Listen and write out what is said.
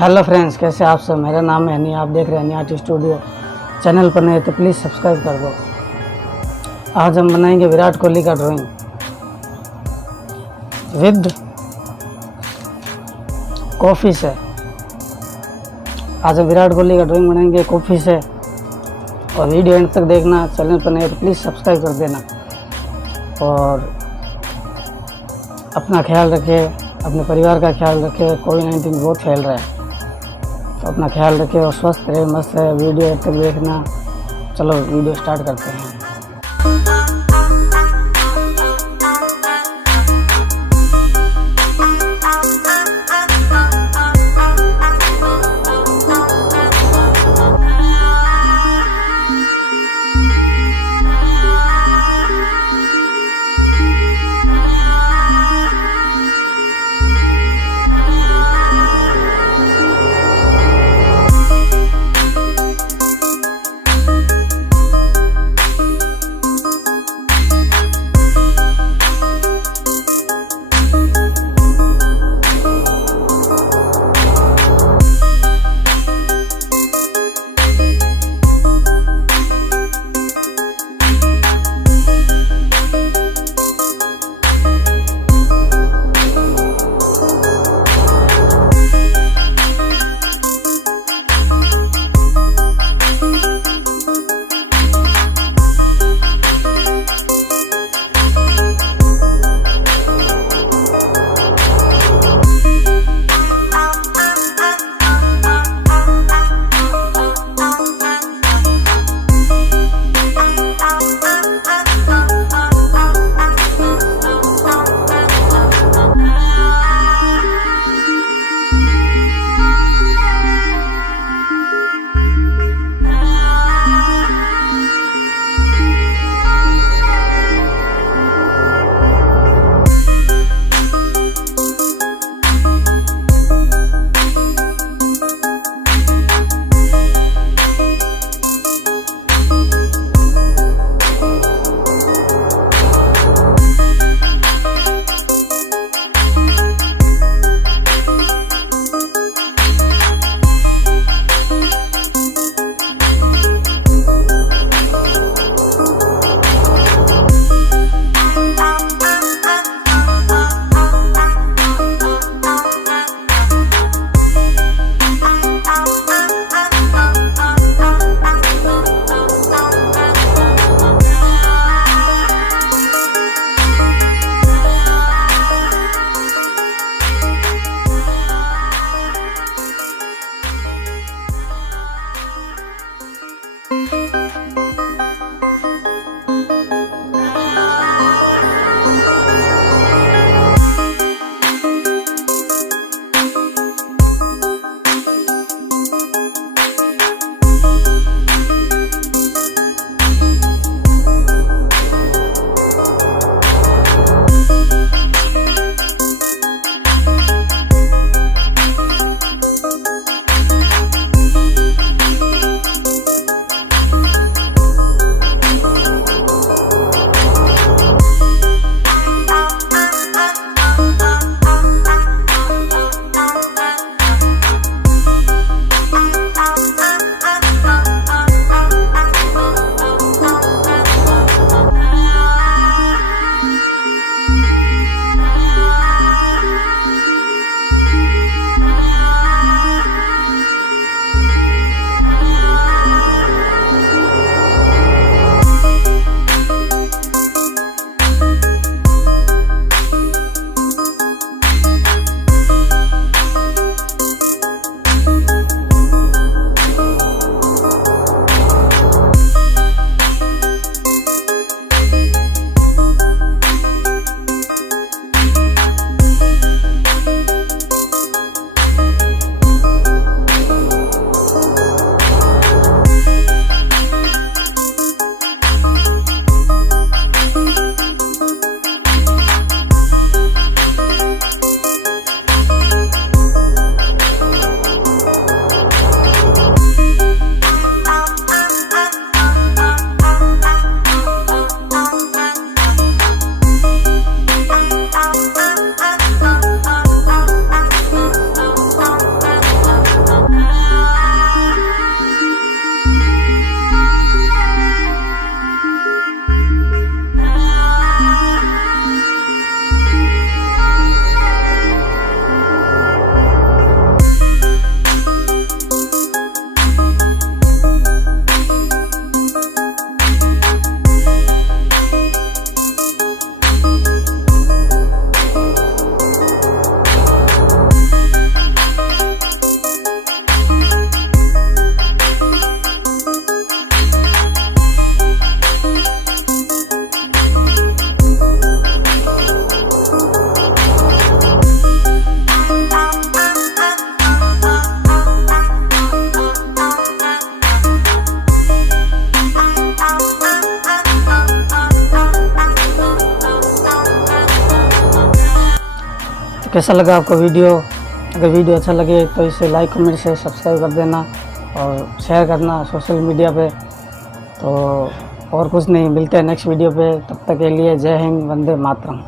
Hello friends, कैसे आप सब। मेरा नाम है हनी, आप देख रहे हैं हनी आर्ट स्टूडियो। चैनल पर नए तो प्लीज़ सब्सक्राइब कर दो। आज हम बनाएंगे विराट कोहली का ड्राइंग विद कॉफ़ी से। आज हम विराट कोहली का ड्राइंग बनाएंगे कॉफ़ी से, और वीडियो एंड तक देखना। चैनल पर नए तो प्लीज़ सब्सक्राइब कर देना, और अपना ख्याल रखें, अपने परिवार का ख्याल रखें। कोविड-19 बहुत फैल रहा है, तो अपना ख्याल रखें और स्वस्थ रहे, मस्त रहे। वीडियो एंड तक देखना। चलो वीडियो स्टार्ट करते हैं। तो कैसा लगा आपको वीडियो? अगर वीडियो अच्छा लगे तो इसे लाइक कमेंट से सब्सक्राइब कर देना और शेयर करना सोशल मीडिया पे। तो और कुछ नहीं, मिलते हैं नेक्स्ट वीडियो पे, तब तक के लिए जय हिंद, वंदे मातरम।